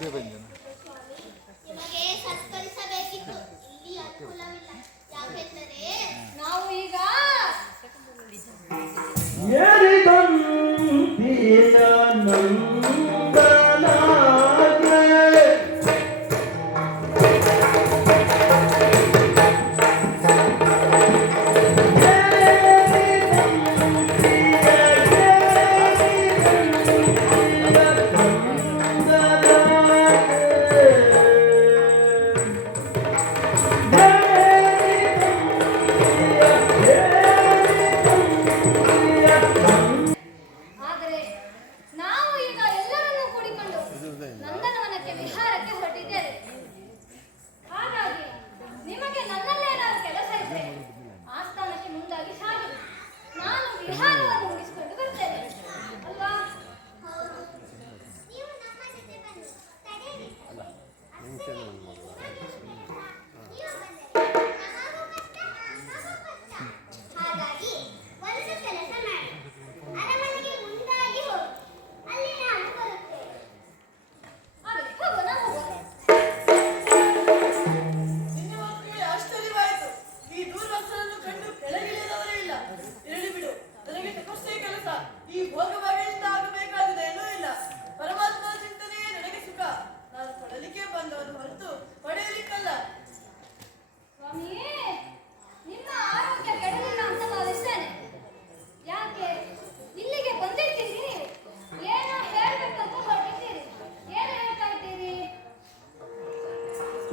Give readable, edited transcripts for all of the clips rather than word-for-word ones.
ನಿಮಗೆ ಸತ್ಕರಿಸಬೇಕಿತ್ತು. ಇಲ್ಲಿ ಅನುಕೂಲವಿಲ್ಲ. ಯಾಕೆಂದರೆ ನಾವು ಈಗ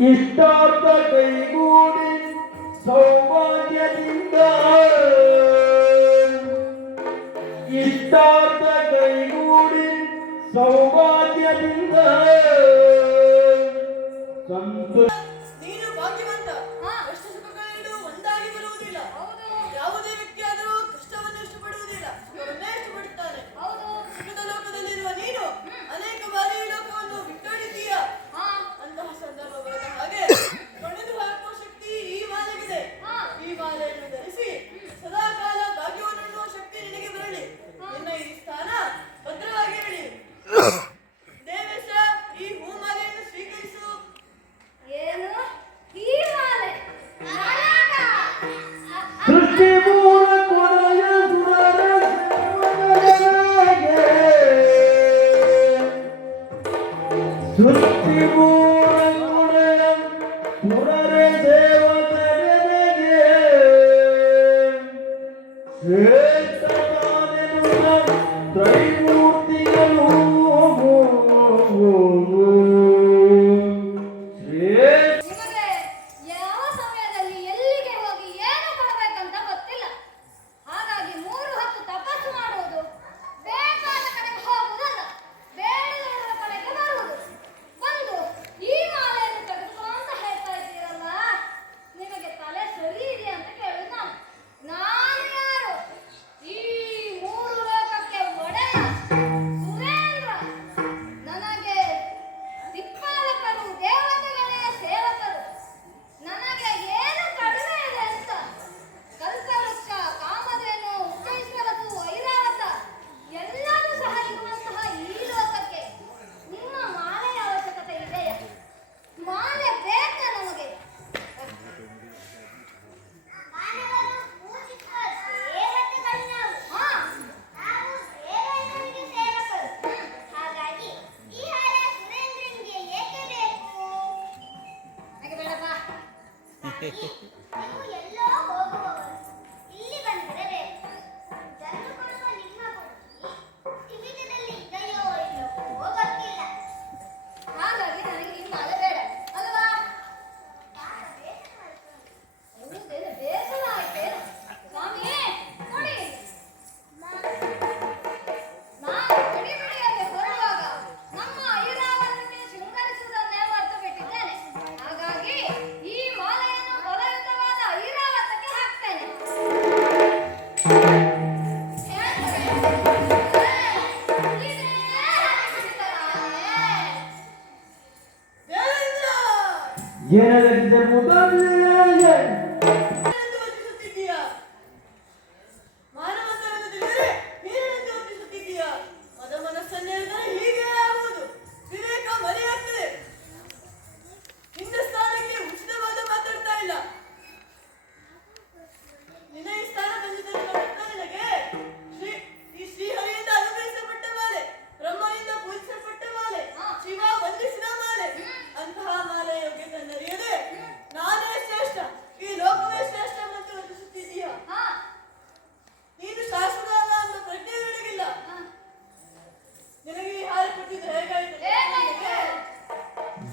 ಇಷ್ಟಾರ್ಥ ಕೈಗೂಡಿ ಸೌಭಾಗ್ಯದಿಂದ ಇಷ್ಟಾರ್ಥ ಕೈಗೂಡಿ ಸೌಭಾಗ್ಯದಿಂದ ಸಂತೋಷ. ನೀನು ಭಾಗ್ಯವಂತ. ಕಷ್ಟ ಸುಖಗಳು ಒಂದಾಗಿ ಬರುವುದಿಲ್ಲ. ಯಾವುದೇ ವ್ಯಕ್ತಿಯಾದರೂ ಕಷ್ಟವನ್ನು ಇಷ್ಟಪಡುವುದಿಲ್ಲ, ಸುಖವನ್ನೇ ಇಷ್ಟಪಡುತ್ತಾನೆ. ಸುಖದ ಲೋಕದಲ್ಲಿರುವ ನೀನು ಅನೇಕ ಬಾರಿ ಈ ಲೋಕವನ್ನು ಬಿಟ್ಟೋಡಿದ್ದೀಯ. ಅಂತಹ ಸಂದರ್ಭ ಬರದ ಹಾಗೆ ತೊಳೆದು ಹಾಕುವ ಶಕ್ತಿ ಈ ಮಾಲೆಗಿದೆ. ಈ ಮಾಲೆಯನ್ನು ಧರಿಸಿ ಸದಾ ಕಾಲ ಭಾಗ್ಯವನ್ನು ಉಣ್ಣುವ ಶಕ್ತಿ ನಿನಗೆ ಬರಲಿ. ನಿನ್ನ ಈ ಸ್ಥಾನ ಭದ್ರವಾಗಿ ಇರಲಿ. ದೇವೇಶ, ಈ ಹೂಮಾಲೆಯನ್ನು ಸ್ವೀಕರಿಸು. ಏನು ಈ ಮಾಲೆ? ಸೃಷ್ಟಿ ಮೂಲ ಕೊನೆಯ ಸುರರ ಸೇವಕರಿಗೆ. ಸೃಷ್ಟಿ ಮೂಲ ಕೊನೆಯ ಸುರರ ಸೇವಕರಿಗೆ ಶ್ರೇಷ್ಠನೆನ್ನುವ ತ್ರೈಮೂರ್ತಿಗಳು ನಿಮಗೆ ಯಾವ ಸಮಯದಲ್ಲಿ ಎಲ್ಲಿಗೆ ಹೋಗಿ ಏನು ಮಾಡಬೇಕಂತ ಗೊತ್ತಿಲ್ಲ. ಹಾಗಾಗಿ 3 ಹೊತ್ತು ತಪಸ್ಸು ಮಾಡುವುದು, ಬೇಕಾದ ಕಡೆಗೆ ಹೋಗುವುದಲ್ಲ, ಬೇಡದವರ ಕಡೆಗೆ ಬರುವುದು. ಬಂದು ಈ ಮಾಲೆಯನ್ನು ತೆಗೆದುಕೋ ಅಂತ ಹೇಳ್ತಾ ಇದ್ದೀರಲ್ಲ, ನಿಮಗೆ ತಲೆ ಸರಿ ಇದೆ ಅಂತ ಕೇಳುದು ನಾನು. ನಾನು ಯಾರು? ಈ 3 ಲೋಕಕ್ಕೆ ಒಡೆಯ ಸುರೇಂದ್ರ. ನನಗೆ ದಿಕ್ಪಾಲಕರು, ದೇವತೆಗಳೇ ಸೇವಕರು. ನನಗೆ ಏನು ಕಡಿಮೆ ಇದೆ ಅಂತ? ಕಲ್ಪವೃಕ್ಷ, ಕಾಮಧೇನು, ಉಚ್ಚೈಶ್ವರಸು, ಐರಾವತ ಎಲ್ಲರೂ ಸಹ ಇರುವಂತಹ ಈ ಲೋಕಕ್ಕೆ ನಿಮ್ಮ ಮಾಲೆಯ ಅವಶ್ಯಕತೆ ಇದೆಯಾ? ಮಾಲೆ ಬೇಕಾ ನಮಗೆ? ನೀವು ಎಲ್ಲೋ ಹೋಗುವವರು ಇಲ್ಲಿ ಬಂದರೆ ಬೇಕು. ತಂದು ಕೊಡುವ ನಿಮ್ಮ ಬುದ್ಧಿ ಕಿವಿಗದಲ್ಲಿ ಇದೆಯೋ ಇಲ್ಲವೋ ಗೊತ್ತಿಲ್ಲ. ಹಾಗಾಗಿ ನನಗೆ ಈ ಮಾಲೆ ಬೇಡ ಅಲ್ವಾ? ಹೌದೇನು, ಬೇಸರ ಆಯ್ತೇನು? ಸ್ವಾಮಿ ನೋಡಿ, ನಾನು ಬಿಡಿಬಿಡಿಯಲ್ಲಿ ಹೊರಡುವಾಗ ನಮ್ಮ ಐರಾವತಕ್ಕೆ ಶೃಂಗರಿಸುವುದನ್ನೇ ಮರೆತು ಬಿಟ್ಟಿದ್ದೇನೆ. ಹಾಗಾಗಿ ಈ ಮಾಲೆಯನ್ನು ಬಲಯುತವಾದ ಐರಾವತಕ್ಕೆ ಹಾಕ್ತೇನೆ. ಏನಕ್ಕೆ ಮುದಲಿಯ ಎಂದು ವರ್ತಿಸುತ್ತಿದ್ದೀಯಾ? ಮಾನವಂತರನ್ನು ತಿಳಿದರೆ ನೀನೆಂದು ವರ್ತಿಸುತ್ತಿದ್ದೀಯಾ? ಮದ ಮನಸ್ಸನ್ನೇರಿದರೆ ಹೀಗೆ ಆಗುವುದು. ವಿವೇಕ ಮರೆಯಾಗ್ತದೆ.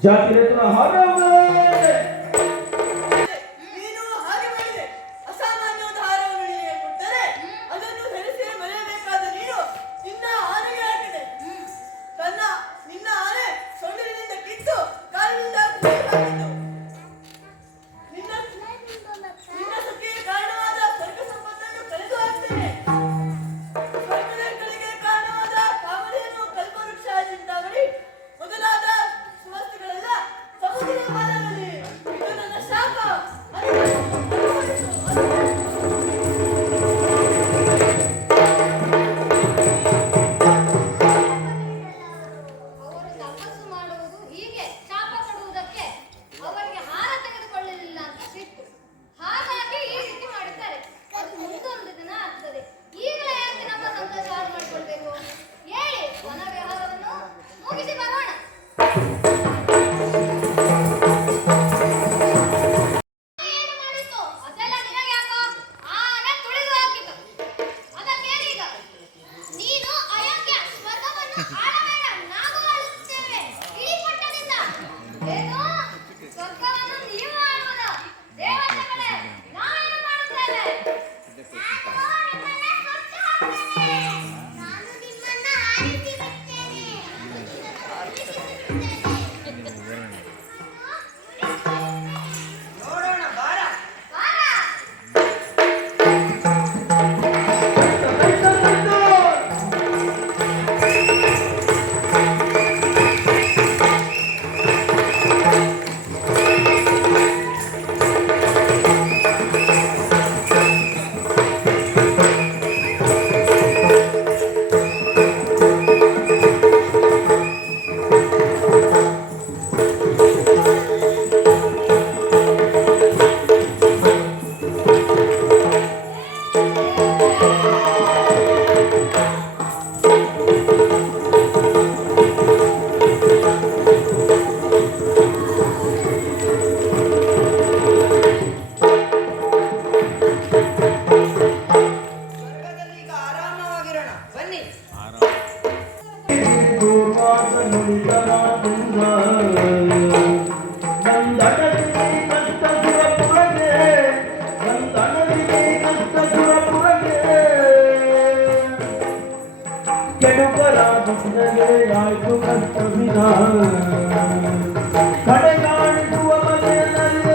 ಜಾತಿ ರತ್ನ ಹಾರವೇ ನೀನು ಹಾಗೆ ಮಾಡಿದೆ. ಅಸಾಮಾನ್ಯವಾದ ಹಾರವನ್ನು ನಿನಗೆ ಕೊಟ್ಟರೆ ಅದನ್ನು ಧರಿಸಿ ಬರೆಯಬೇಕಾದ ನೀನು ನಿನ್ನ ಆನೆಗೆ ಹಾಕಿದೆ. ನಿನ್ನ ಆನೆ ಸೊಂಡಿಲಿನಿಂದ ಕಿತ್ತು ಕಾಲಿನಿಂದ ಹಾಕಿದ್ದು. ನಿನ್ನ ಸುಖಿಗೆ ಕಾರಣವಾದ ಸ್ವರ್ಗ ಸಂಪತ್ತನ್ನು ಕಳೆದು ಹಾಕ್ತೇನೆ. ಸ್ವರ್ಗಗಳಿಗೆ ಕಾರಣವಾದ ಕಾವಲಿಯನ್ನು ಕಲ್ಪವೃಕ್ಷ ಚಿಂತಾಮಣಿ ಮೊದಲಾದ ಸುವಸ್ತುಗಳೆಲ್ಲ ಸಮುದ್ರ ಪಾಲಾಗಲಿ. ಇದು ನನ್ನ ಶಾಪ. ಅನುಭವಿಸು. ಅವರು ತಪಸ್ಸು ಮಾಡುವುದು ಹೀಗೆ ಶಾಪ ಕೊಡುವುದಕ್ಕೆ. ಅವರಿಗೆ ಹಾರ ತೆಗೆದುಕೊಳ್ಳಲಿಲ್ಲ ಅಂತ ಸಿಟ್ಟು, ಹಾಗಾಗಿ ಈ ರೀತಿ ಮಾಡಿದ್ದಾರೆ. ಅದು ಮುಂದೊಂದು ದಿನ ಆಗ್ತದೆ. ಈಗಲೇ ಯಾಕೆ ನಮ್ಮ ಸಂತೋಷ ಹಾಳು ಮಾಡಿಕೊಳ್ಬೇಕು? ಹೇಳಿ ವನ ವ್ಯವಹಾರವನ್ನು ಮುಗಿಸಿ ಬರೋಣ. ಏನು ಮಾಡಿತು? ಅದೆಲ್ಲ ನಿನಗೆ ಯಾಕೋ? ಆನೆ ತುಳಿದು ಹಾಕಿತು. ಅದಕ್ಕೇನೀಗ? ನೀನು ಅಯೋಗ್ಯ, ಸ್ವರ್ಗವನ್ನು ಆಳಬೇಡ, ನಾವು ಆಳುತ್ತೇವೆ ಇಳಿಪಟ್ಟದಿಂದ. ಏನು? ಸ್ವರ್ಗವನ್ನು ನೀವು ಆಳುವುದ? ದೇವತೆಗಳೇ, ನಾವೇನು ಮಾಡುತ್ತೇವೆ? ನಾನು ನಿಮ್ಮನ್ನ ಆರಿಸಿ ಬಿಡ್ತೇನೆ. ನೋಡೋಣ ಬಾರ. ಬಾರ. ಸ್ವರ್ಗದಲ್ಲಿ ಈಗ ಆರಾಮವಾಗಿರೋಣ. ಬನ್ನಿ. ದೂರ್ವಾಸ ನುಡಿತನ ತುಂಬ ನಂದನದಿ ಕಷ್ಟ ಸುರಪುರಗೆ ನಂದನದಿ ಕಷ್ಟ ಸುರಪುರಗೆ ಕೆಡುಕರ ದುಷ್ಟಗೆ ಆಯ್ತು ಕಷ್ಟವಿನ ಕಡೆಗಾಣಿಸುವ ಬಗೆಯಲ್ಲಿ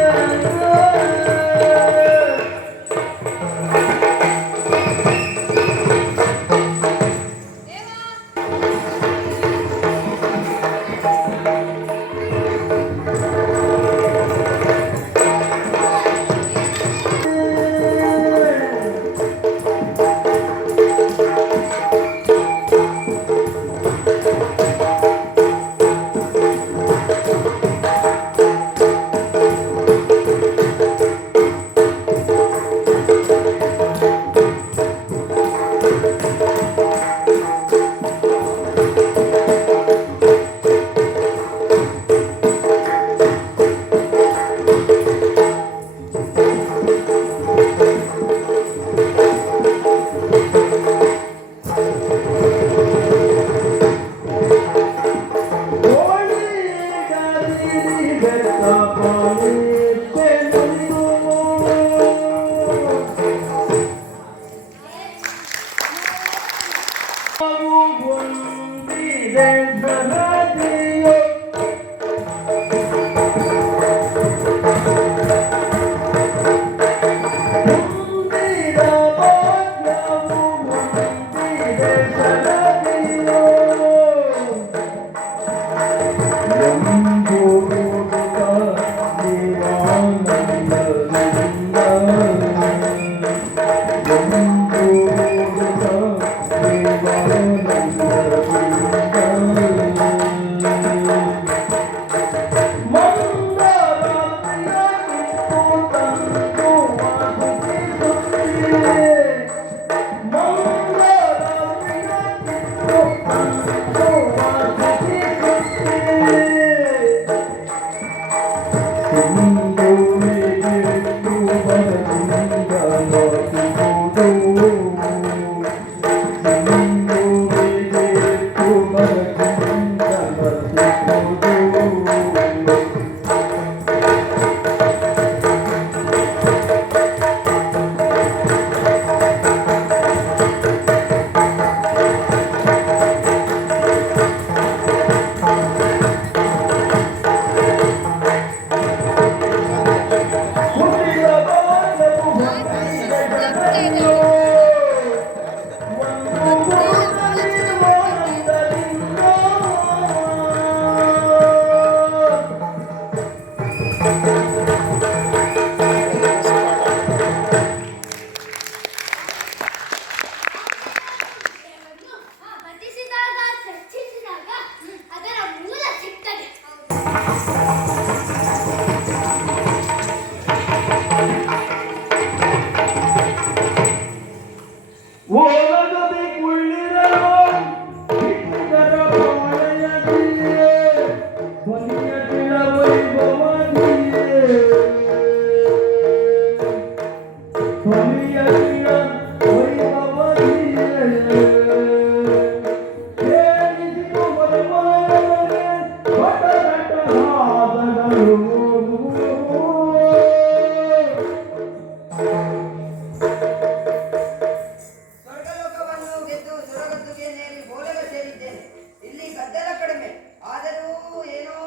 ಸ್ವರ್ಗಲೋಕವನ್ನು ಗೆದ್ದು ಸುರಗದ್ದುಗೆ ನೇರಿ ಗೋಲಗ ಸೇರಿದ್ದೇನೆ. ಇಲ್ಲಿ ಗದ್ದಲ ಕಡಿಮೆ, ಆದರೂ ಏನೋ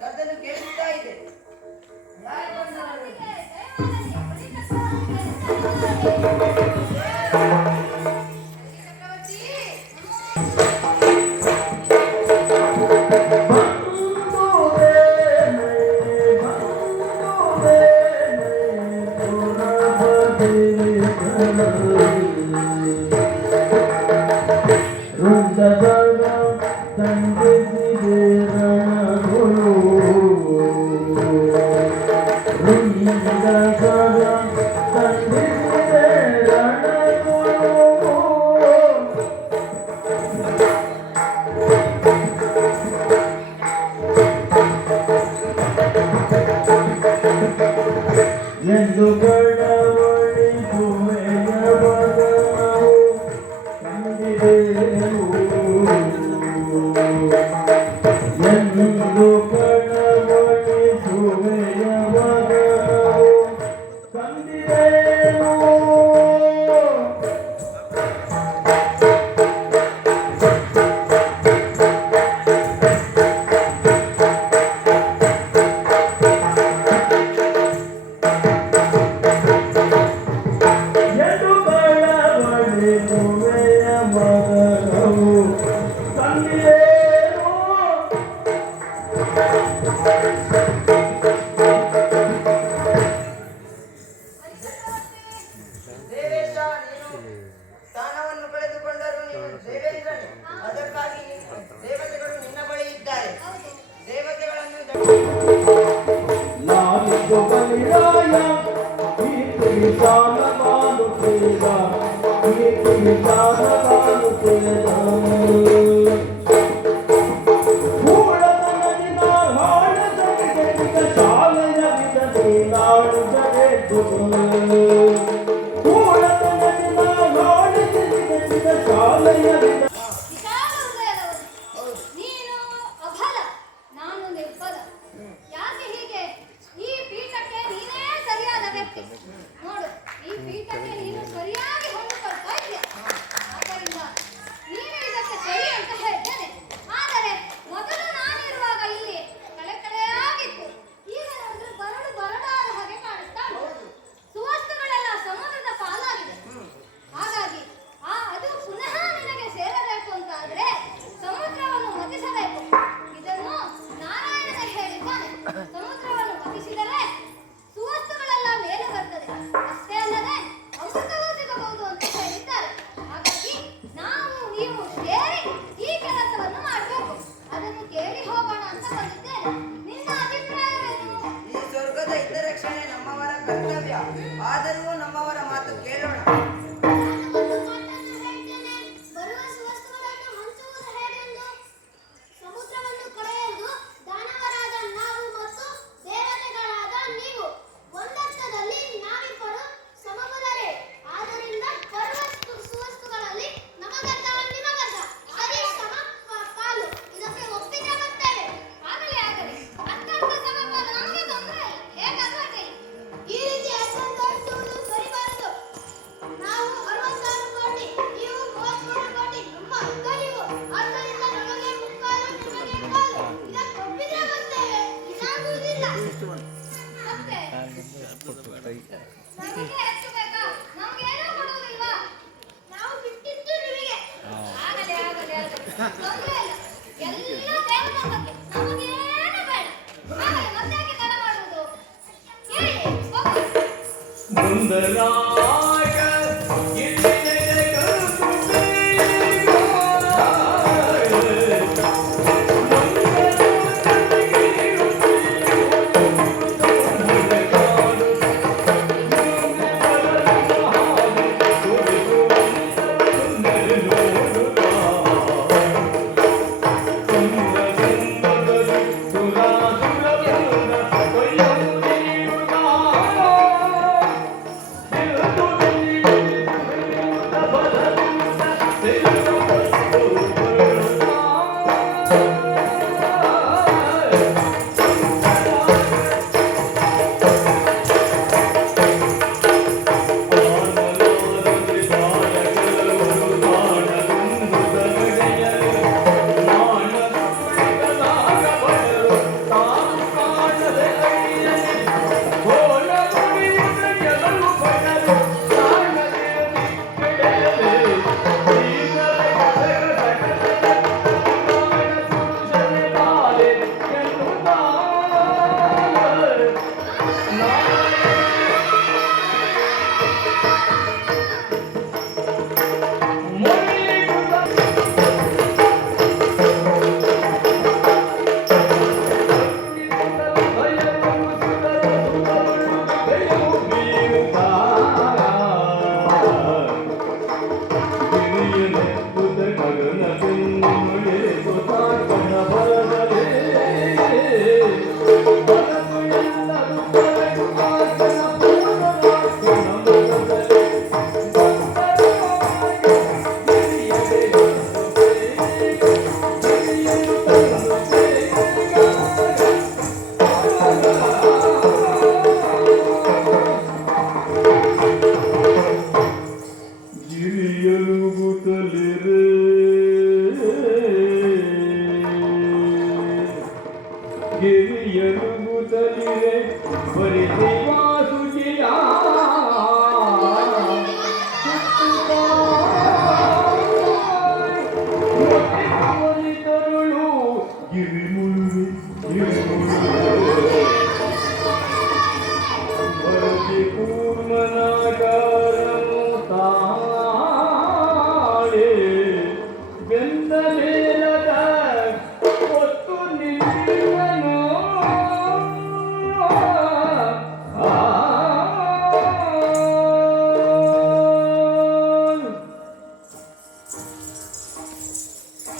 ಸದ್ದಲು ಕೇಳಿಸ್ತಾ ಇದೆ. ಯಾರು ಬಂದವರು? ಎಂದು ಬಡವಳಿ ಸುಮೆಯ ಬದನವು ಕಂಡಿದೆವು. ಎಂದು ಬಡವಳಿ ಸುಮೆಯ ಬದನವು ಕಂಡಿದೆವು. ದೇವೇಶ, ನೀನು ಸ್ಥಾನವನ್ನು ಕಳೆದುಕೊಂಡರೂ ನೀನು ದೇವೇಂದ್ರನೇ. ಅದಕ್ಕಾಗಿ ದೇವತೆಗಳು ನಿನ್ನ ಬಳಿ ಇದ್ದಾರೆ. ದೇವತೆಗಳನ್ನು ನಾನಿದ್ದು ಬಲಿರಾಯ ಈ ತಿಳಿಸಾಲ ಮಾಡುತ್ತೇವ, ಈ ತಿಳಿಸಾಲ ಮಾಡುತ್ತೇವ. ಕೂಡದ ನದಿನ ಹಾಡದ ವಿಧವಿಧ ಶಾಲೆಯ ವಿಧದಿ ನಾಡುತ್ತದೆ. ಕೂಡದ ನದಿನ ಹಾಡದ ವಿಧವಿಧ ಶಾಲೆಯ ವಿಧ. ವಿಶಾಲ ಹೃದಯದವನು. ನೀನು ಅಬಲ, ನಾನು ನಿರ್ಬಲ. ಯಾಕೆ ಹೀಗೆ? ಈ ಪೀಠಕ್ಕೆ ನೀನೇ ಸರಿಯಾದ ವ್ಯಕ್ತಿ. ನೋಡು, ಈ ಪೀಠಕ್ಕೆ ನೀನು ಸರಿಯಾಗಿ ಹೊಂದಿಕೊಳ್ತಾ ಇದೆಯಾ. ಆದ್ದರಿಂದ ನೀನು ಇದಕ್ಕೆ ಸರಿ ಅಂತ ಹೇಳ್ತೇನೆ. ಆದರೆ ಮೊದಲು ನಾನಿರುವಾಗ ಇಲ್ಲಿ ಕಳೆ ಕಳೆಯಾಗಿತ್ತು. ಈಗ ನೋಡಿದ್ರೆ ಬರಡು ಬರಡಾದ ಹಾಗೆ ಕಾಣಿಸ್ತಾ ಉಂಟು. ಸುವಸ್ತುಗಳೆಲ್ಲ ಸಮುದ್ರದ ಪಾಲಾಗಿದೆ. ಹಾಗಾಗಿ ಅದು ಪುನಃ ನಿನಗೆ ಸೇರಬೇಕು ಅಂತ ಆದ್ರೆ ಸಮುದ್ರವನ್ನು ಮತಿಸಬೇಕು. ಇದನ್ನು ನಾರಾಯಣ ಹೇಳಿದ್ದಾನೆ. ಸಮುದ್ರವನ್ನು ಮತಿಸಿದರೆ ಸುವಸ್ತುಗಳೆಲ್ಲ ಮೇಲೆ ಬರ್ತದೆ. ಅಷ್ಟೇ ಅಲ್ಲದೆ ಅಮೃತವೂ ಸಿಗಬಹುದು ಅಂತ ಹೇಳಿದ್ದಾರೆ. ಹಾಗಾಗಿ ನಾವು ನೀವು ಸೇರಿ ಈ ಕೆಲಸವನ್ನು ಮಾಡಬೇಕು. ಅದನ್ನು ಕೇಳಿ ಹೋಗೋಣ ಅಂತ ಬಂದಿದ್ದೇನೆ. ನಿನ್ನ ಅಭಿಪ್ರಾಯವೇನು? ಈ ಸ್ವರ್ಗದ ಹಿತರಕ್ಷಣೆ ನಮ್ಮವರ ಕರ್ತವ್ಯ. ಆದರೂ ನಮ್ಮವರ ಮಾತು ಕೇಳೋಣ. ನಾನು ಒಂದು ಮಾತನ್ನು ಹೇಳ್ತೇನೆ. ಬರುವ ಸುವಸ್ತುಗಳನ್ನು ಹಂಚುವುದು ಹೇಗೆಂದು. ಸಮುದ್ರವನ್ನು ಕೊರೆಯುವುದು ದಾನವರಾದ ನಾವು ಮತ್ತು ದೇವತೆಗಳಾದ ನೀವು. ಒಂದರ್ಥದಲ್ಲಿ ನಾವಿಬ್ಬರು ಸಮಬಲರೇ. ಆದ್ದರಿಂದ ಬರುವ ಸುವಸ್ತುಗಳಲ್ಲಿ ನಮಗರ್ಧ ನಿಮಗರ್ಧ ಸರಿ ಸಮ ಪಾಲು. ಇದಕ್ಕೆ ಒಪ್ಪಿಗೆ ಬರ್ತೇವೆ. ಆಗಲಿ ಆಗಲಿ, ಅತ್ಯಂತ ಸಮಪಾಲು, ನಮಗೆ ತೊಂದರೆ ಇಲ್ಲ. ಹೇಗಾದ್ರೂ ಆಗಲಿ. ಈ ರೀತಿ ಅರ್ಥಾಂತರಿಸುವುದು ಸರಿಬಾರದು. ನಾವು 66 ಕೋಟಿ, ನೀವು 33 ಕೋಟಿ. ನಮ್ಮ ಅರ್ಧ ನೀವು. ಆದ್ದರಿಂದ ನಮಗೆ ಮುಕ್ಕಾಲು, ನಿಮಗೆ ಕಾಲು. ಇದಕ್ಕೆ ಒಪ್ಪಿಗೆ ಬರ್ತೇವೆ. ಇದಾಗುವುದಿಲ್ಲ. ಮತ್ತೆ ನಮಗೆ ಹೆಚ್ಚು ಬೇಕಾ? ನಮಗೇನೂ ಕೊಡುವುದಿಲ್ವಾ? ನಾವು ಬಿಟ್ಟಿದ್ದು ನಿಮಗೆ. ಆಗಲಿ ಆಗಲಿ ಆಗಲಿ, ತೊಂದರೆ ಇಲ್ಲ. ಎಲ್ಲ ದೇವರ ಬಗ್ಗೆ ನಮಗೇನು ಬೇಡ. ಆಗಲಿ, ಮತ್ತಾಕೆ ತಡ ಮಾಡುವುದು? ಹೇಳಿ ಹೋಗು. ಮುಂದರಾಗ ಇಲ್ಲಿದೆ ಕರುಣೆ ಸುರ ಗಿರಿಯನುಗುತ್ತಲಿವೆ ಬರಿಸಿ ವಾಸುಕಿಯ ತರುಳು ಗಿರಿಮುಳ್ಳು ಭರತಿ ಕೂರ್ಮನಾಗಾರನು ತಾಳೆ ಬೆಂದ ಮೇಲದ ಹೊತ್ತು ನಿಂತಿರುವನು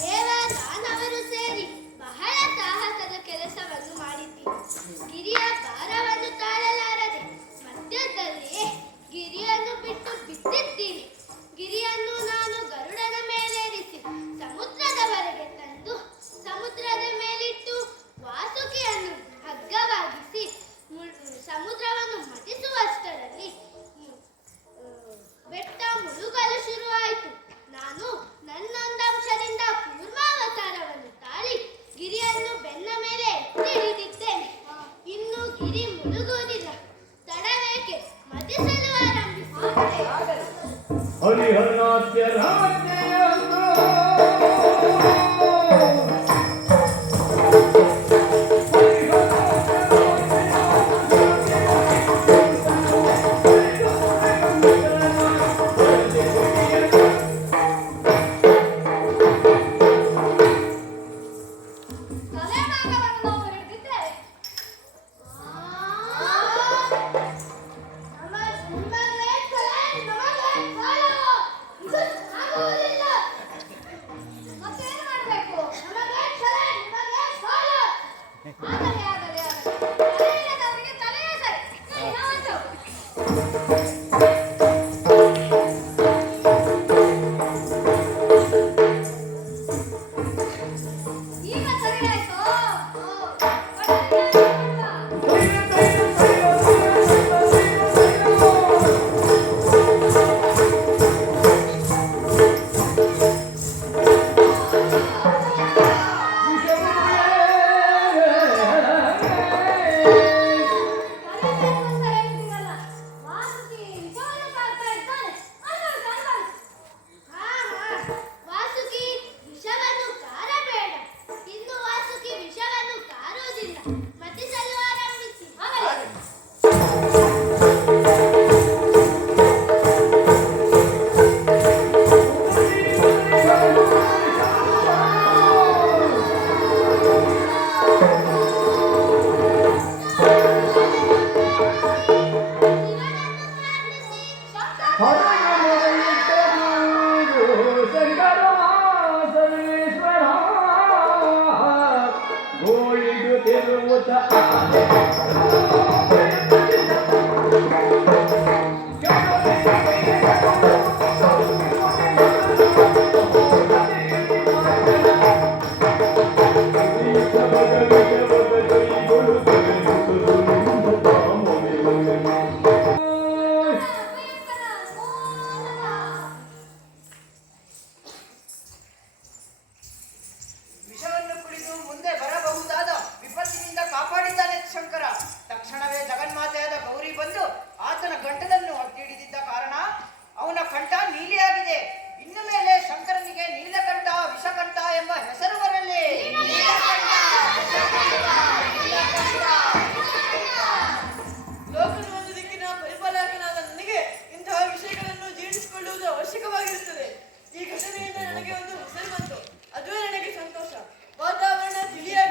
ದೇವದಾನವರು ಸೇರಿ ಬಹಳ ಸಾಹಸದ ಕೆಲಸವನ್ನು ಮಾಡಿದ್ದೀರಿ. ಗಿರಿಯ ಭಾರವನ್ನು ತಾಳಲಾರದೆ ಮಧ್ಯದಲ್ಲಿಯೇ ಗಿರಿಯನ್ನು ಬಿಟ್ಟು ಬಿದ್ದಿದ್ದೀನಿ. ಗಿರಿಯನ್ನು ನಾನು ಗರುಡನ ಮೇಲೇರಿಸಿ ಸಮುದ್ರದವರೆಗೆ ತಂದು ಸಮುದ್ರದ ಮೇಲಿಟ್ಟು ವಾಸುಕಿಯನ್ನು ಹಗ್ಗವಾಗಿಸಿ ಸಮುದ್ರವನ್ನು ಮತಿಸುವಷ್ಟರಲ್ಲಿ ಬೆಟ್ಟ ಮುಳುಗಲು ಶುರುವಾಯಿತು. ನಾನು ನನ್ನೊಂದಂಶದಿಂದ ಕೂರ್ಮಾವತಾರವನ್ನು ತಾಳಿ ಗಿರಿಯನ್ನು ಬೆನ್ನ ಮೇಲೆ ಎತ್ತಿ ಹಿಡಿದಿದ್ದೇನೆ. ಇನ್ನು ಗಿರಿ ಮುಳುಗುವುದಿಲ್ಲ. ತಡವೇಕೆ, ಮತಿಸಲು ಆರಂಭಿಸಿ. ಹರಿಹರಾತ್ಯ ರಾಜ್ಯೆಯನ್ನು ತಲೆಭಾಗವನ್ನು ನಾವು ಹಿಡಿದಿದ್ದೇವೆ. ಮತ್ತೇನು ಮಾಡಬೇಕು? ಆಗಲಿ ಆಗಲಿ ಆಗಲಿ. ತಲೆಯಿಲ್ಲದವರಿಗೆ ತಲೆಯೇ ಸರಿ. ಸರಿ, ನಾವಂತೂ. ಈಗ ಸರಿ ಆಯ್ತು. ವಾಸುಕಿ ವಿಷವನ್ನು ಕಾರಬೇಡ. ಇನ್ನು ವಾಸುಕಿ ವಿಷವನ್ನು ಕಾರುವುದಿಲ್ಲ. ಮತಿಸಲು ಆರಂಭಿಸಿ. ಶಂಕರ ಸರ್ವೇಶ್ವರ ಗೋಳಿದು ತಿರುವುತ ವಿಷವನ್ನು ಕುಡಿದು ಮುಂದೆ ಬರಬಹುದಾದ ವಿಪತ್ತಿನಿಂದ ಕಾಪಾಡಿದ್ದಾನೆ ಶಂಕರ. ತಕ್ಷಣವೇ ಜಗನ್ಮಾತೆಯಾದ ಗೌರಿ ಬಂದು ಆತನ ಗಂಟಲನ್ನು ಒತ್ತಿಡಿದಿದ್ದ ಕಾರಣ ಅವನ ಕಂಠ ನೀಲಿಯಾಗಿದೆ. ಇನ್ನು ಮೇಲೆ ಶಂಕರನಿಗೆ ನೀಲಕಂಠ ವಿಷಕಂಠ ಎಂಬ ಹೆಸರು ಬರಲಿ. ಲೋಕದ ಒಂದು ದಿಕ್ಕಿನ ಪರಿಪಾಲಕನಾದ ನನಗೆ ಇಂತಹ ವಿಷಯಗಳನ್ನು ಜೀರ್ಣಿಸಿಕೊಳ್ಳುವುದು ಅವಶ್ಯಕವಾಗಿರುತ್ತದೆ. ಈ ಘಟನೆಯಿಂದ ನನಗೆ ಒಂದು ಹೆಸರು ಬಂತು. ಅದುವೇ ನನಗೆ ಸಂತೋಷ. ವಾತಾವರಣ ತಿಳಿಯಾಗಿ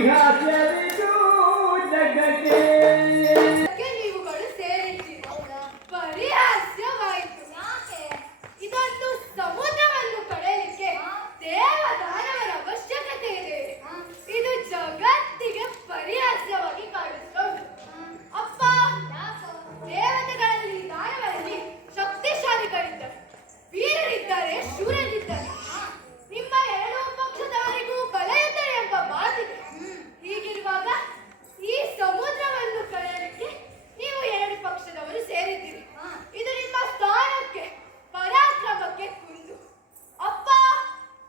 ಪರಿಹಾಸ್ಯವಿದು ಜಗಕ್ಕೆ. ನೀವುಗಳು ಸೇರಿದ್ದೀರಿ. ಪರಿಹಾಸ್ಯವಾಯಿತು. ಯಾಕೆ? ಇದೊಂದು ಸಮುದ್ರವನ್ನು ಪಡೆಯಲಿಕ್ಕೆ ದೇವದಾನವರ ಅವಶ್ಯಕತೆ ಇದೆ. ಇದು ಜಗತ್ತಿಗೆ ಪರಿಹಾಸ್ಯವಾಗಿ ಕಾಣಿಸ್ತಾ ಉಂಟು. ಅಪ್ಪ, ಯಾಕೋ? ದೇವತೆಗಳಲ್ಲಿ ದಾನವರಲ್ಲಿ ಶಕ್ತಿಶಾಲಿಗಳಿದ್ದಾರೆ, ವೀರರಿದ್ದಾರೆ, ಶೂರರಿದ್ದಾರೆ. ನಿಮ್ಮ ಎರಡೂ ಪಕ್ಷದವರಿಗೂ ಬಲೆಯುತ್ತಾರೆ ಎಂಬ ಮಾತಿದೆ. ಹೀಗಿರುವಾಗ ಈ ಸಮುದ್ರವನ್ನು ಕಳೆಯಲಿಕ್ಕೆ ನೀವು ಎರಡು ಪಕ್ಷದವರು ಸೇರಿದ್ದೀರಿ. ಇದು ನಿಮ್ಮ ಸ್ಥಾನಕ್ಕೆ, ಪರಾಕ್ರಮಕ್ಕೆ ಕುಂದು. ಅಪ್ಪ,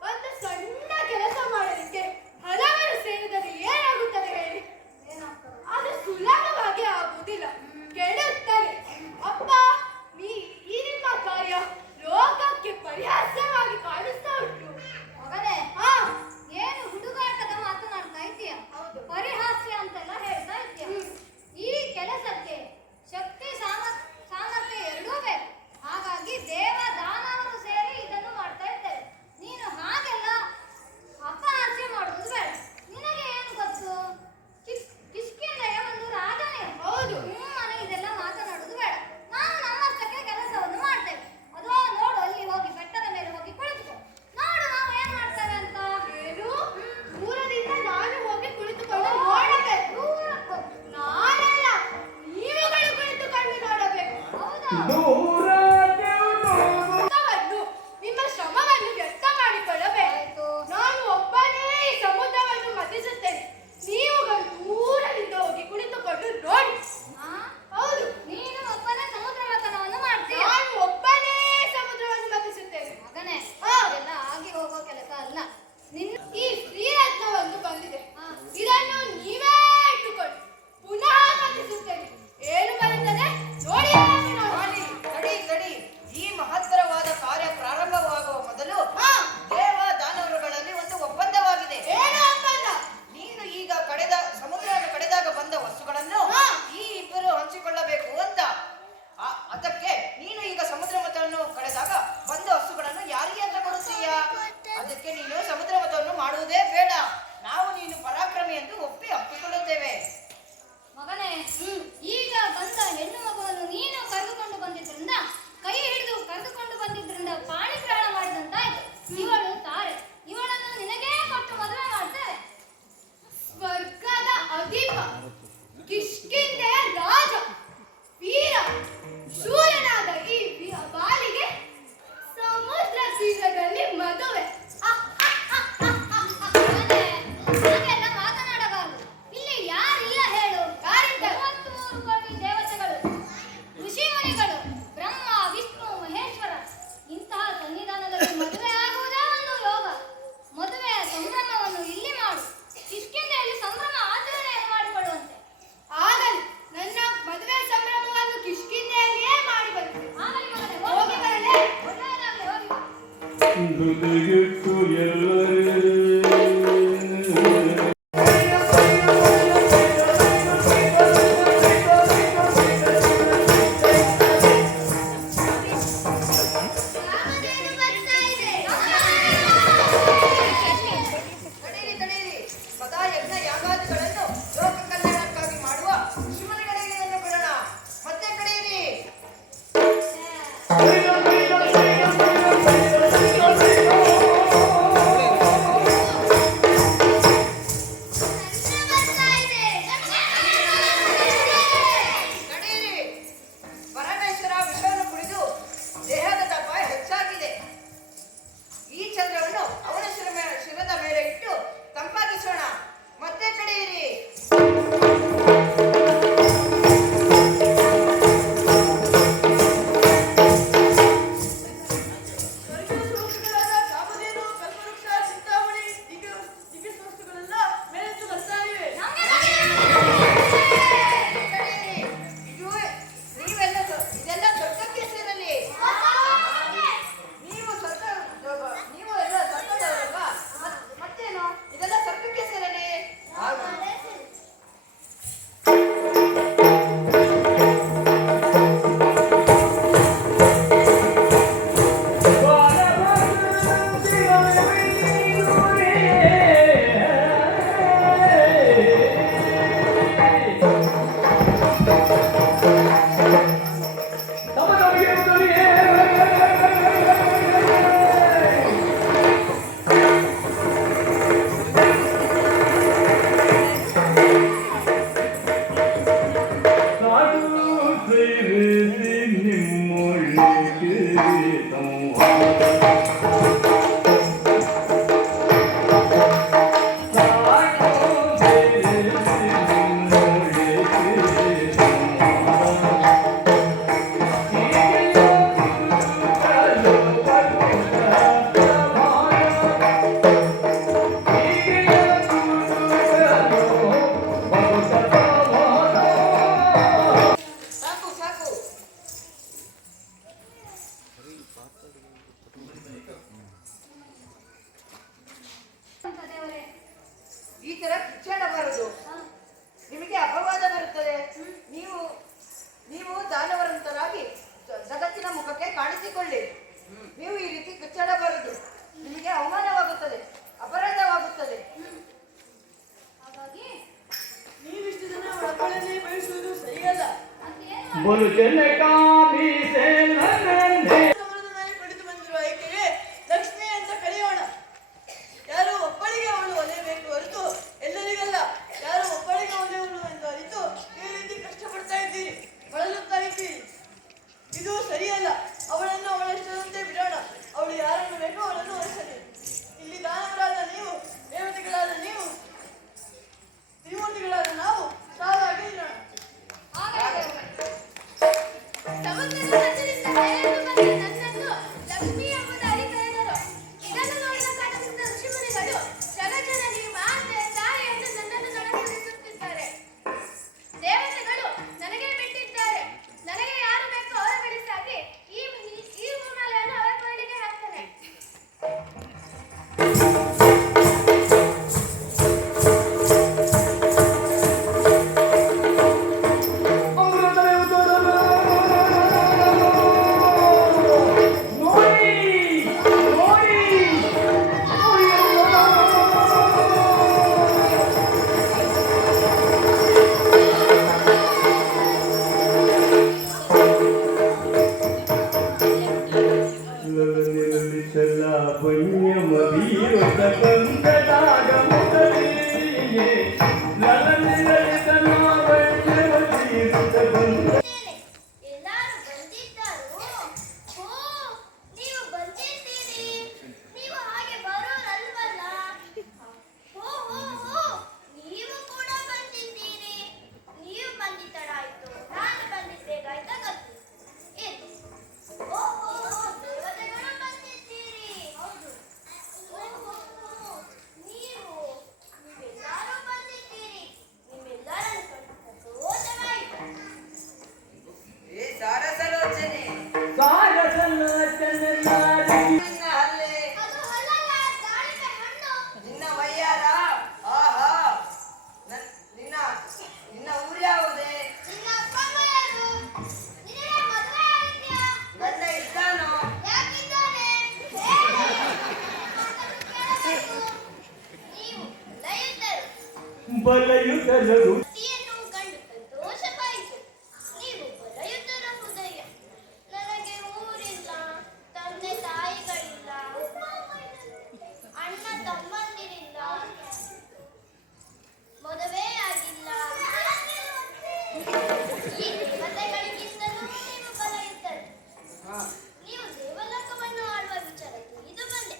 ಒಂದು ಸಣ್ಣ ಕೆಲಸ ಮಾಡಲಿಕ್ಕೆ ಹಲವರು ಸೇರಿದರೆ ಏನಾಗುತ್ತದೆ ಹೇಳಿ? ಅದು ಸುಲಭವಾಗಿ ಆಗುವುದಿಲ್ಲ, ಕೆಡುತ್ತದೆ. ಅಪ್ಪ, ಈ ನಿಮ್ಮ ಕಾರ್ಯ ಲೋಕಕ್ಕೆ ಪರಿಹಾಸ್ಯವಾಗಿ ಕಾಣಿಸ್ತಾ ಉಂಟು. ಮಗನೇ, ಹಾ, ಏನು ಹುಡುಗಾಟದ ಮಾತನಾಡ್ತಾ ಇದ್ದೀಯ? ಪರಿಹಾಸ್ಯ ಅಂತೆಲ್ಲ ಹೇಳ್ತಾ ಇದ್ದೀಯ. ಈ ಕೆಲಸಕ್ಕೆ ಶಕ್ತಿ ಸಾಮರ್ಥ್ಯ ಎರಡೂ ಬೇಕು. ಹಾಗಾಗಿ ದೇವ ದಾನವರು ಸೇರಿ ಇದನ್ನು ಮಾಡ್ತಾ ಇದ್ದಾರೆ. ನೀನು ಹಾಗೆಲ್ಲ ಅಪಹಾಸ್ಯ ಮಾಡುವುದು ಬೇಡ. ನಿನಗೆ ಏನು ಗೊತ್ತು? ಕಿಷ್ಕಿಂಧೆಯ ಒಂದು ರಾಜನೇ. ಹೌದು. ಸುಮ್ಮನೆ ಇದೆಲ್ಲ ಮಾತನಾಡುವುದು ಬೇಡ. ನಾವು ನಮ್ಮಷ್ಟಕ್ಕೆ ಕೆಲಸವನ್ನು ಮಾಡ್ತೇವೆ. ಅದೋ ನೋಡು, ಅಲ್ಲಿ ಹೋಗಿ ಬೆಟ್ಟದ ಮೇಲೆ ಹೋಗಿ ಕುಳಿತುಕೋ. ನೋಡು ನಾವು ಏನ್ ಮಾಡ್ತೇವೆ ಅಂತ. ಏನು? ದೂರದಿಂದ ನಾನು ಹೋಗಿ ಕುಳಿತುಕೊಂಡು ನೋಡಬೇಕು. ನಾನಲ್ಲ, ನೀವುಗಳು ಕುಳಿತುಕೊಂಡು ನೋಡಬೇಕು. ಹೌದಾ? ದೂರ ಸಮುದ್ರವನ್ನು, ನಿಮ್ಮ ಶ್ರಮವನ್ನು ವ್ಯರ್ಥ ಮಾಡಿಕೊಳ್ಳಬೇಕು. ಆಯ್ತು. ನಾನು ಒಬ್ಬನೇ ಈ ಸಮುದ್ರವನ್ನು ಮತಿಸುತ್ತೇನೆ. ನೀವುಗಳು ದೂರದಿಂದ ಹೋಗಿ ಕುಳಿತುಕೊಂಡು ನೋಡಿ. ಆ? ಹೌದು, ನೀನು ಒಬ್ಬನೇ ಸಮುದ್ರ ಮಥನವನ್ನು ಮಾಡ್ತೀಯ. ನಾನು ಒಬ್ಬನೇ ಸಮುದ್ರವನ್ನು ಮತಿಸುತ್ತೇನೆ. ಮಗನೇ, ಹಾ. ಇದೆಲ್ಲ ಆಗಿ ಹೋಗೋ ಕೆಲಸ ಅಲ್ಲ. ನಿನ್ನ ಈ ಶ್ರೀರತ್ನವೊಂದು ಬಂದಿದೆ. ಹಾ. ಇದನ್ನು ನೀವೇ ಇಟ್ಟುಕೊಳ್ಳಿ. ಪುನಃ ಮತಿಸುತ್ತೇನೆ. ಏನು ಬರುತ್ತದೆ ನೋಡಿ. ಮಾಡಿ, ತಡಿ. ಈ ಮಹತ್ತರವಾದ ಕಾರ್ಯ ಪ್ರಾರಂಭವಾಗುವ ಮೊದಲು ಹಾ. ದೇವ ದಾನವರುಗಳಲ್ಲಿ ಒಂದು ಒಪ್ಪಂದವಾಗಿದೆ. ಏನು ಒಪ್ಪಂದ? ನೀನು ಈಗ ಸಮುದ್ರವನ್ನು ಕಡೆದಾಗ ಬಂದ ವಸ್ತುಗಳನ್ನು ಹಾ. ಈ ಇಬ್ಬರು ಹಂಚಿಕೊಳ್ಳಬೇಕು ಅಂತ. ಅದಕ್ಕೆ ನೀನು ಈಗ ಸಮುದ್ರ ಮತವನ್ನು ಕಡೆದಾಗ ಬಂದ ವಸ್ತುಗಳನ್ನು ಯಾರಿಗೆ ಅಂತ ಕೊಡುತ್ತೀಯಾ? ಅದಕ್ಕೆ ನೀನು ಸಮುದ್ರ ಮತವನ್ನು ಮಾಡುವುದೇ ಬೇಡ. ನಾವು ನೀನು ಪರಾಕ್ರಮಿ ಎಂದು ಒಪ್ಪಿಕೊಳ್ಳುತ್ತೇವೆ. ಮಗನೇ, ಈಗ ಬಂದ ಹೆಣ್ಣು ಮಗುವನ್ನು ನೀನು ಕರೆದುಕೊಂಡು ಬಂದಿದ್ರಿಂದ, ಕೈ ಹಿಡಿದು ಕರೆದುಕೊಂಡು ಬಂದಿದ್ರಿಂದ ಪಾಣಿಗ್ರಹಣ ಮಾಡಿದಂತಾಯ್ತು. ಇವಳು ತಾರೆ. ಇವಳನ್ನು ನಿನಗೇ ಕೊಟ್ಟು ಮದುವೆ ಮಾಡ್ತೇವೆ. ಸ್ವರ್ಗದ ಅಧಿಪ, ಕಿಷ್ಕಿಂಧೆಯ ರಾಜ, ವೀರ ಶೂರನಾದ ಈ ಬಾಲಿಗೆ ಸಮುದ್ರ ತೀರದಲ್ಲಿ ಮದುವೆ. ಮಗನೇ, ಹಾಗೆಲ್ಲ ಮಾತನಾಡಬಾರದು. ಇಲ್ಲಿ ಯಾರಿಲ್ಲ ಹೇಳು? ಯಾರಿದ್ದಾರೆ? 33 ಕೋಟಿ ದೇವತೆಗಳು, ಋಷಿ ಮುನಿಗಳು, ಬ್ರಹ್ಮ, ವಿಷ್ಣು, ಮಹೇಶ್ವರ. ಇಂತಹ ಸನ್ನಿಧಾನದಲ್ಲಿ ಮದುವೆ ಆಗುವುದೇ ಒಂದು ಯೋಗ. ಮದುವೆಯ ಸಂಭ್ರಮವನ್ನು ಇಲ್ಲಿ ಮಾಡು. ಕಿಷ್ಕಿಂಧೆಯಲ್ಲಿ ಸಂಭ್ರಮ ಆಚರಣೆಯನ್ನು ಮಾಡಿಕೊಳ್ಳುವಂತೆ. ಆಗಲಿ, ನನ್ನ ಮದುವೆ ಸಂಭ್ರಮವನ್ನು ಕಿಷ್ಕಿಂಧೆಯಲ್ಲಿಯೇ ಮಾಡಿ ಬರುತ್ತೇನೆ. ಆಗಲಿ ಮಗನೇ, ಹೋಗಿ ಬರಲೇ? ಒಳ್ಳೆಯದಾಗಲಿ, ಹೋಗಿ ಬಾ. ಮೃದುಗಿಟ್ಟು ಎಲ್ಲರೇ ರಾಮದೇವರು ಬರ್ತಾ ಇದೆ. ತಡೀರಿ. ಸದಾ ಯಜ್ಞ ಯಾಗಾದಿಗಳನ್ನು ಲೋಕ ಕಲ್ಯಾಣಕ್ಕಾಗಿ ಮಾಡುವ ಶಿವನಿಗಳಿಗೆ ಇದನ್ನು ಬಿಡೋಣ. ಮತ್ತೆ ಕಡೆಯಿರಿ. ಚಂದ್ರ ಬರ್ತಾ ಇದೆ. ತಡೀರಿ. ಪರಮೇಶ್ವರ ವಿಷವನ್ನು ಕುಡಿದು ದೇಹದ ದಪ್ಪ ಹೆಚ್ಚಾಗಿದೆ. ಈ ಚಂದ್ರವನ್ನು ಅವನ ಶಿರದ ಮೇಲೆ ಇಟ್ಟು ತಂಪಾಗಿಸೋಣ. ಮತ್ತೆ ಕಡೆಯಿರಿ. ಸ್ವರ್ಗದ ಸೂಕ್ಷ್ಮಗಳಾದ ಕಾಮಧೇನು, ಕಲ್ಪವೃಕ್ಷ, ಚಿಂತಾಮಣಿ, ದಿಗ್ವಸ್ತುಗಳೆಲ್ಲ ಮೇಲೆದ್ದು ಬರ್ತಾ ಇವೆ. ತಡೀರಿ. ಇದೆಲ್ಲ ಸ್ವರ್ಗಕ್ಕೆ ಸೇರಲಿ. ನೀವು ಎಲ್ಲ ಸ್ವರ್ಗದವರು. ಬಲು ಜನಕಾಮೀಸೆ ನನ್ನೇ ಸಮೃದ್ಧನಾಗಿ ಕುಳಿತು ಬಂದಿರುವ ಆಕೆಗೆ ಲಕ್ಷ್ಮಿ ಅಂತ ಕರೆಯೋಣ. ಯಾರು ಒಬ್ಬಳಿಗೆ ಅವಳು ಒಲೆಯಬೇಕು ಹೊರತು ಎಲ್ಲರಿಗಲ್ಲ. ಯಾರು ಒಬ್ಬಳಿಗೆ ಒಲೆಯವಳು ಎಂದು ಅರಿತು ಈ ರೀತಿ ಕಷ್ಟಪಡ್ತಾ ಇದ್ದೀರಿ, ಬಳಲುತ್ತಾ ಇದ್ದೀರಿ. ಇದು ಸರಿಯಲ್ಲ. ಅವಳನ್ನು ಅವಳಿಷ್ಟದಂತೆ ಬಿಡೋಣ. ಅವಳು ಯಾರನ್ನು ಬೇಕೋ ಅವಳನ್ನು ವಹಿಸಲಿ. ಇಲ್ಲಿ ದಾನವರಾದ ನೀವು, ದೇವತೆಗಳಾದ ನೀವು, ತ್ರಿಮೂರ್ತಿಗಳಾದ ನಾವು ಸಾಲಾಗಿ ಇರೋಣ. ಸಮುದ್ರದ ಹತ್ತಿರದಿಂದ ಮೇಲೆದ್ದು ಬಂದ ನನ್ನನ್ನು ಲಕ್ಷ್ಮಿ ಎಂಬುದಾಗಿ ಕರೆದರು. ಇದನ್ನು ನೋಡಿದ ಕಾರಣದಿಂದ ಋಷಿಮುನಿಗಳು ಜಗಜ್ಜನನಿ ಮಾತೆ ತಾಯಿ ಎಂದು ನನ್ನನ್ನು ನಮಸ್ಕರಿಸುತ್ತಿದ್ದಾರೆ. ದೇವತೆಗಳು ನನಗೆ ಬಿಟ್ಟಿದ್ದಾರೆ. ನನಗೆ ಯಾರು ಬೇಕೋ ಅವರ ಬಿಡಿಸಾಗಿ ಈ ಹೂಮಾಲೆಯನ್ನು ಅವರ ಕೊರಳಿಗೆ ಹಾಕ್ತೇನೆ. ಎಲ್ಲರೂ ಬಂದಿದ್ದರು. ಓ, ನೀವು ಬಂದಿದ್ದೀರಿ. ನೀವು ಹಾಗೆ ಬರೋರಲ್ವಲ್ಲ. ಓ ಹೋ ಹೋ, ನೀವು ಕೂಡ ಬಂದಿದ್ದೀರಿ. ನೀವು ಬಂದಿದ್ದ ತಡ ಆಯ್ತು, ನಾನು ಬಂದಿದ್ದ ಬೇಗ ಆಯ್ತಾ ಗೊತ್ತು. ಏನು? ಓ ಹೋ ಹೋ, ದೇವತೆಗಳು ಬಂದಿದ್ದೀರಿ. ಹೌದು. ಓ ಹೋ ಹೋ, ನೀವೆಲ್ಲರೂ ಬಂದಿದ್ದೀರಿ. ನಿಮ್ಮೆಲ್ಲರನ್ನು ಕಂಡು ಸಂತೋಷವಾಯಿತು. ಏ ಸಾರಸಲೋಚನೆ ನಿನ್ನ ಹಲ್ಲೆ, ಅದು ಹೊಲಲ್ಲ, ದಾಳಿಂಬೆ ಹಣ್ಣು. ನಿನ್ನ ವಯ್ಯಾರ, ಆಹಾ ನಿನ್ನ ನಿನ್ನ ಊರು ಯಾವುದೇ? ನಿನ್ನ ಅಪ್ಪ ಅಮ್ಮ ಯಾರು? ನಿನಗೆ ಮದುವೆ ಆಗಿದ್ಯಾ? ಗಂಡ ಇದ್ದಾನೋ? ಯಾಕಿದ್ದಾನೆ? ಹೇಳಿ. ಮಾತನ್ನು ಕೇಳಬೇಕು. ನೀವು ಲಯುದ್ಧರು. ಬಲಯುತರು ಪತಿಯನ್ನು ಕಂಡು ಸಂತೋಷವಾಯಿತು. ನೀವು ಬಲಯುದ್ಧರ ಹೃದಯ. ನನಗೆ ಊರಿಲ್ಲ, ತಂದೆ ತಾಯಿಗಳಿಲ್ಲ, ಅಣ್ಣ ತಮ್ಮಂದಿರಿಲ್ಲ, ಮದುವೆ ಆಗಿಲ್ಲ. ಈ ದೇವತೆಗಳಿಗಿಂತಲೂ ನೀವು ಬಲಯುದ್ಧರು. ನೀವು ದೇವಲೋಕವನ್ನು ಆಳುವ ವಿಚಾರ ತಿಳಿದು ಬಂದೆ.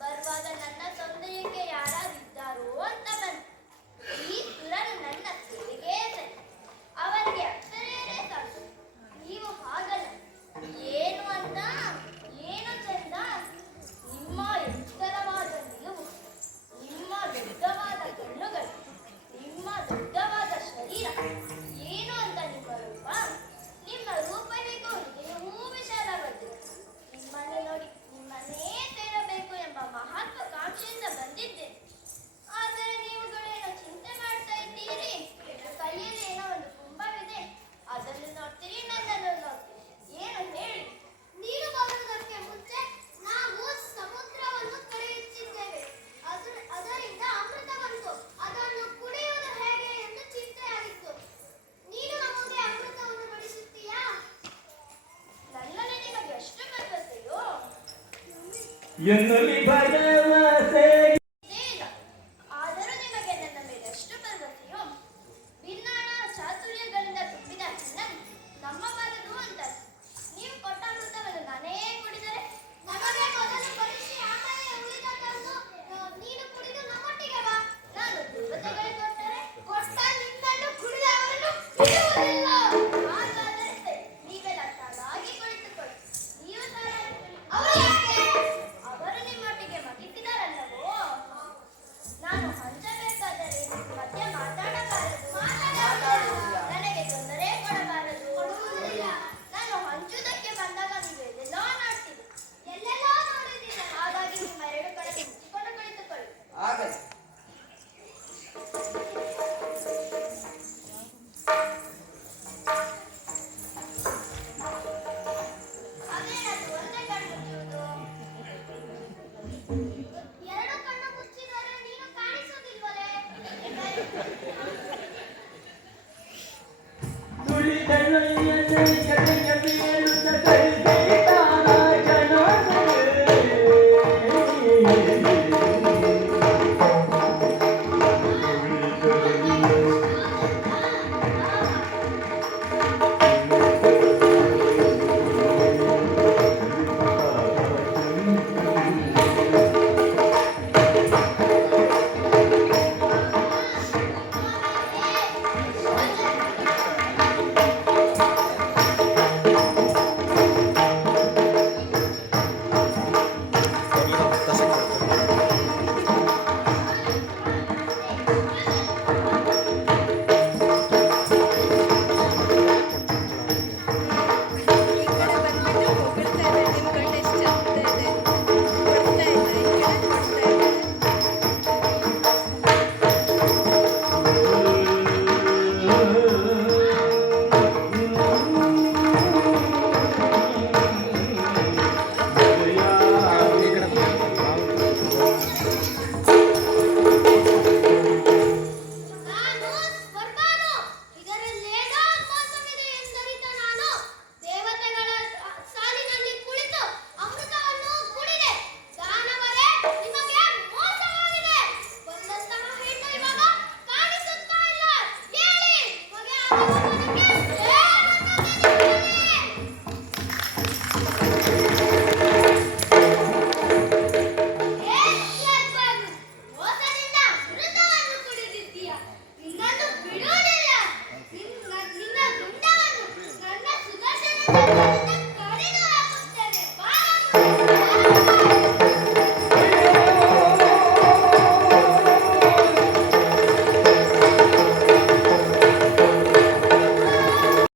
ಬರುವಾಗ ನನ್ನ ತೊಂದರೆಗೆ ಯಾರಾಗಿದ್ದಾರೋ ಅಂತ ಬಂದೆ. ಈ ಸುರನು ನನ್ನ ಸೇವೆಗೆ ಸರಿ. ಅವರಿಗೆ ಅಕ್ಷರೇನೇ ಸಾಕು. ನೀವು ಹಾಗಲ್ಲ. ಏನು ಅಂತ, ಏನು ಚಂದ, ನಿಮ್ಮ ಎತ್ತರವಾದ ನಿಲುವು, ನಿಮ್ಮ ದೊಡ್ಡವಾದ ಕಣ್ಣುಗಳು, ನಿಮ್ಮ ದೊಡ್ಡವಾದ ಶರೀರ. ಏನು ಅಂತ ನಿಮ್ಮ ರೂಪ. ನಿಮ್ಮ ರೂಪ ಹೇಗೋ ಹೃದಯವೂ ವಿಶಾಲವಾಗಿದೆ. ನಿಮ್ಮನ್ನು ನೋಡಿ ನಿಮ್ಮನ್ನೇ ಸೇರಬೇಕು ಎಂಬ ಮಹತ್ವಾಕಾಂಕ್ಷೆಯಿಂದ ಬಂದಿದ್ದೇನೆ. ಆದರೆ ನೀವುಗಳೇನೋ ಚಿಂತೆ ಮಾಡ್ತಾ ಇದ್ದೀರಿ. ಕೈಯಲ್ಲಿ ಏನೋ ಒಂದು ಕುಂಭವಿದೆ. ಅದನ್ನು ನೋಡ್ತೀರಿ, ನನ್ನನ್ನು ನೋಡ್ತೀರಿ. ಏನು ಹೇಳಿ. ನೀರು ಬರುವುದಕ್ಕೆ ಮುಂಚೆ ನಾವು ಸಮುದ್ರವನ್ನು ಕರೆಯುತ್ತಿದ್ದೇವೆ. ಅದರಿಂದ ಅಮೃತ ಬಂತು. ಅದನ್ನು ಕುಡಿಯುವುದು ಹೇಗೆ ಎಂದು ಚಿಂತೆಯಾಗಿತ್ತು. ನೀನು ನಮಗೆ ಅಮೃತವನ್ನು ಬಡಿಸುತ್ತೀಯಾ? ನನ್ನಲ್ಲಿ ನಿಮಗೆ ಎಷ್ಟು ಭದ್ರತೆಯೋ? ಎನ್ನಲಿ ಭರವಸೆ ಇಲ್ಲ. ಆದರೂ ನಿಮಗೆ ನನ್ನ ಮೇಲೆ ಎಷ್ಟು ಭರವಸೆಯೋ? ಭಿನ್ನಾಣ ಚಾತುರ್ಯಗಳಿಂದ ತುಂಬಿದ ಹೆಣ್ಣನ್ನು ನಮ್ಮಬಾರದು ಅಂತಾರೆ. ನೀವು ಕೊಟ್ಟ ಅಮೃತವನ್ನು ನಾನೇ ಕುಡಿದರೆ ನಮಗೆ ಮೊದಲು ಬಡಿಸಿ ಆಮೇಲೆ ಉಳಿದದ್ದನ್ನು ನೀನು ಕುಡಿದು ನಮ್ಮೊಟ್ಟಿಗೆ ಬಾ. ನಾನು ದೇವತೆಗಳಿಗೆ ಕೊಟ್ಟರೆ ಕೊಟ್ಟ ನಿನ್ನನ್ನು ಕುಡಿದವರನ್ನು ಬಿಡುವುದಿಲ್ಲ.